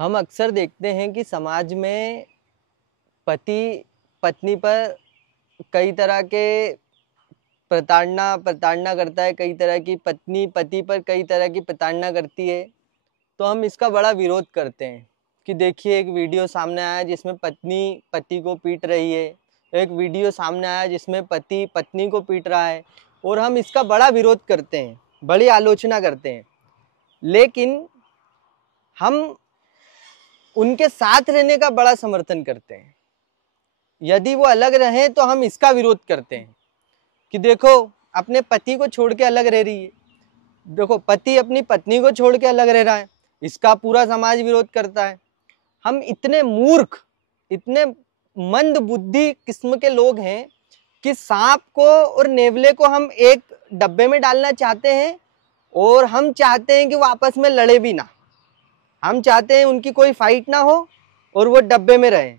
हम अक्सर देखते हैं कि समाज में पति पत्नी पर कई तरह के प्रताड़ना करता है, कई तरह की पत्नी पति पर कई तरह की प्रताड़ना करती है। तो हम इसका बड़ा विरोध करते हैं कि देखिए एक वीडियो सामने आया जिसमें पत्नी पति को पीट रही है, एक वीडियो सामने आया जिसमें पति पत्नी को पीट रहा है, और हम इसका बड़ा विरोध करते हैं, बड़ी आलोचना करते हैं। लेकिन हम उनके साथ रहने का बड़ा समर्थन करते हैं। यदि वो अलग रहें तो हम इसका विरोध करते हैं कि देखो अपने पति को छोड़ के अलग रह रही है, देखो पति अपनी पत्नी को छोड़ के अलग रह रहा है, इसका पूरा समाज विरोध करता है। हम इतने मूर्ख, इतने मंद बुद्धि किस्म के लोग हैं कि सांप को और नेवले को हम एक डब्बे में डालना चाहते हैं, और हम चाहते हैं कि वो आपस में लड़े भी ना। हम चाहते हैं उनकी कोई फाइट ना हो और वो डब्बे में रहे।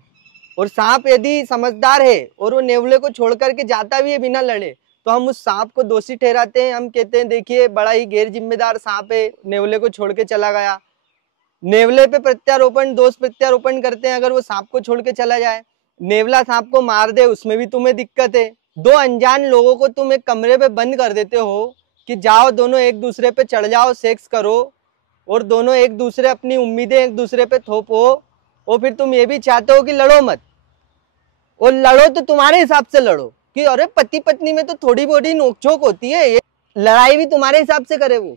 और सांप यदि समझदार है और वो नेवले को छोड़ करके जाता भी है बिना लड़े, तो हम उस सांप को दोषी ठहराते हैं। हम कहते हैं देखिए बड़ा ही गैर जिम्मेदार सांप है, नेवले को छोड़ के चला गया। नेवले पे प्रत्यारोपण, दोष प्रत्यारोपण करते हैं। अगर वो सांप को छोड़ के चला जाए, नेवला सांप को मार दे, उसमें भी तुम्हें दिक्कत है। दो अनजान लोगों को तुम एक कमरे पे बंद कर देते हो कि जाओ दोनों एक दूसरे पे चढ़ जाओ, सेक्स करो, और दोनों एक दूसरे अपनी उम्मीदें एक दूसरे पे थोपो, और फिर तुम ये भी चाहते हो कि लड़ो मत। और लड़ो तो तुम्हारे हिसाब से लड़ो कि अरे पति पत्नी में तो थोड़ी बहुत नोकझोंक होती है, ये लड़ाई भी तुम्हारे हिसाब से करे। वो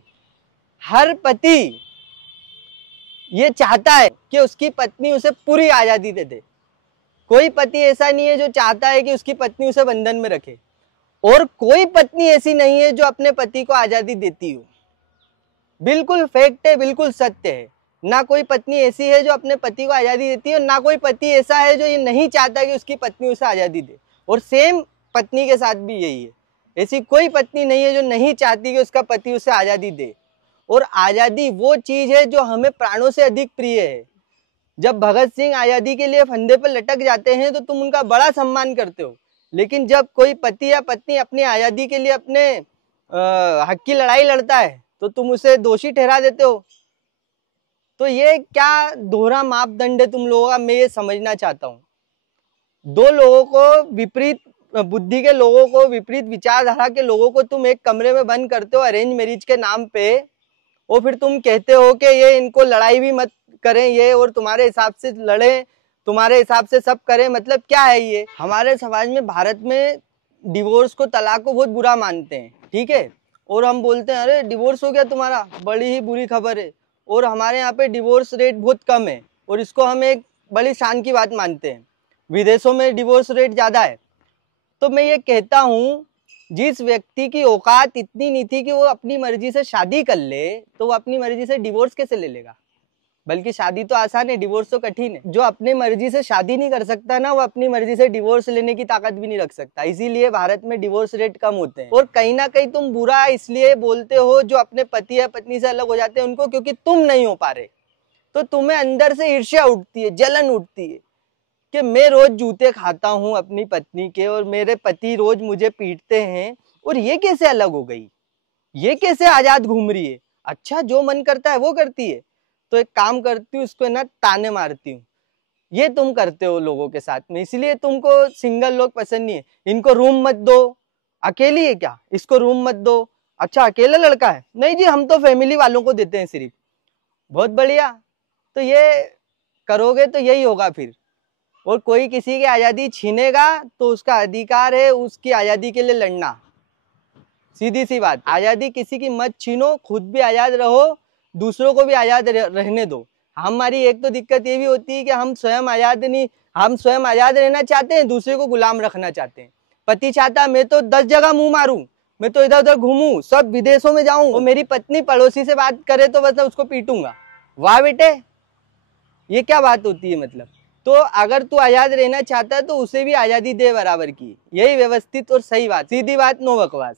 हर पति ये चाहता है कि उसकी पत्नी उसे पूरी आजादी दे दे। कोई पति ऐसा नहीं है जो चाहता है कि उसकी पत्नी उसे बंधन में रखे, और कोई पत्नी ऐसी नहीं है जो अपने पति को आजादी देती हो। बिल्कुल फैक्ट है, बिल्कुल सत्य है। ना कोई पत्नी ऐसी है जो अपने पति को आजादी देती है, और ना कोई पति ऐसा है जो ये नहीं चाहता कि उसकी पत्नी उसे आजादी दे। और सेम पत्नी के साथ भी यही है। ऐसी कोई पत्नी नहीं है जो नहीं चाहती कि उसका पति उसे आजादी दे। और आजादी वो चीज है जो हमें प्राणों से अधिक प्रिय है। जब भगत सिंह आजादी के लिए फंदे पर लटक जाते हैं तो तुम उनका बड़ा सम्मान करते हो, लेकिन जब कोई पति या पत्नी अपनी आजादी के लिए अपने हक की लड़ाई लड़ता है तो तुम उसे दोषी ठहरा देते हो। तो ये क्या दोहरा मापदंड है तुम लोगों का, मैं ये समझना चाहता हूँ। दो लोगों को, विपरीत बुद्धि के लोगों को, विपरीत विचारधारा के लोगों को तुम एक कमरे में बंद करते हो अरेंज मैरिज के नाम पे, और फिर तुम कहते हो कि ये इनको लड़ाई भी मत करें ये, और तुम्हारे हिसाब से लड़ें, तुम्हारे हिसाब से सब करें। मतलब क्या है ये? हमारे समाज में, भारत में डिवोर्स को, तलाक को बहुत बुरा मानते हैं, ठीक है। और हम बोलते हैं अरे डिवोर्स हो गया तुम्हारा, बड़ी ही बुरी खबर है। और हमारे यहाँ पे डिवोर्स रेट बहुत कम है, और इसको हम एक बड़ी शान की बात मानते हैं। विदेशों में डिवोर्स रेट ज़्यादा है। तो मैं ये कहता हूँ, जिस व्यक्ति की औकात इतनी नहीं थी कि वो अपनी मर्जी से शादी कर ले, तो वो अपनी मर्जी से डिवोर्स कैसे ले लेगा? बल्कि शादी तो आसान है, डिवोर्स तो कठिन है। जो अपनी मर्जी से शादी नहीं कर सकता ना, वो अपनी मर्जी से डिवोर्स लेने की ताकत भी नहीं रख सकता। इसीलिए भारत में डिवोर्स रेट कम होते हैं। और कहीं ना कहीं तुम बुरा इसलिए बोलते हो जो अपने पति या पत्नी से अलग हो जाते हैं उनको, क्योंकि तुम नहीं हो पा रहे। तो तुम्हें अंदर से ईर्ष्या उठती है, जलन उठती है कि मैं रोज जूते खाता हूँ अपनी पत्नी के, और मेरे पति रोज मुझे पीटते हैं, और ये कैसे अलग हो गई, ये कैसे आजाद घूम रही है। अच्छा, जो मन करता है वो करती है। तो एक काम करती हूँ, उसको ना ताने मारती हूँ। ये तुम करते हो लोगों के साथ में, इसलिए तुमको सिंगल लोग पसंद नहीं है। इनको रूम मत दो, अकेली है क्या, इसको रूम मत दो। अच्छा अकेला लड़का है, नहीं जी हम तो फैमिली वालों को देते हैं सिर्फ। बहुत बढ़िया, तो ये करोगे तो यही होगा फिर। और कोई किसी की आज़ादी छीनेगा तो उसका अधिकार है उसकी आज़ादी के लिए लड़ना। सीधी सी बात, आज़ादी किसी की मत छीनो, खुद भी आज़ाद रहो, दूसरों को भी आज़ाद रहने दो। हमारी एक तो दिक्कत ये भी होती है कि हम स्वयं आज़ाद नहीं, हम स्वयं आज़ाद रहना चाहते हैं, दूसरे को गुलाम रखना चाहते हैं। पति चाहता मैं तो 10 जगह मुंह मारूं, मैं तो इधर उधर घूमूं, सब विदेशों में जाऊं, और मेरी पत्नी पड़ोसी से बात करे तो बस उसको पीटूंगा। वाह बेटे, ये क्या बात होती है? मतलब तो अगर तू आज़ाद रहना चाहता है तो उसे भी आज़ादी दे बराबर की। यही व्यवस्थित और सही बात, सीधी बात, नो बकवास।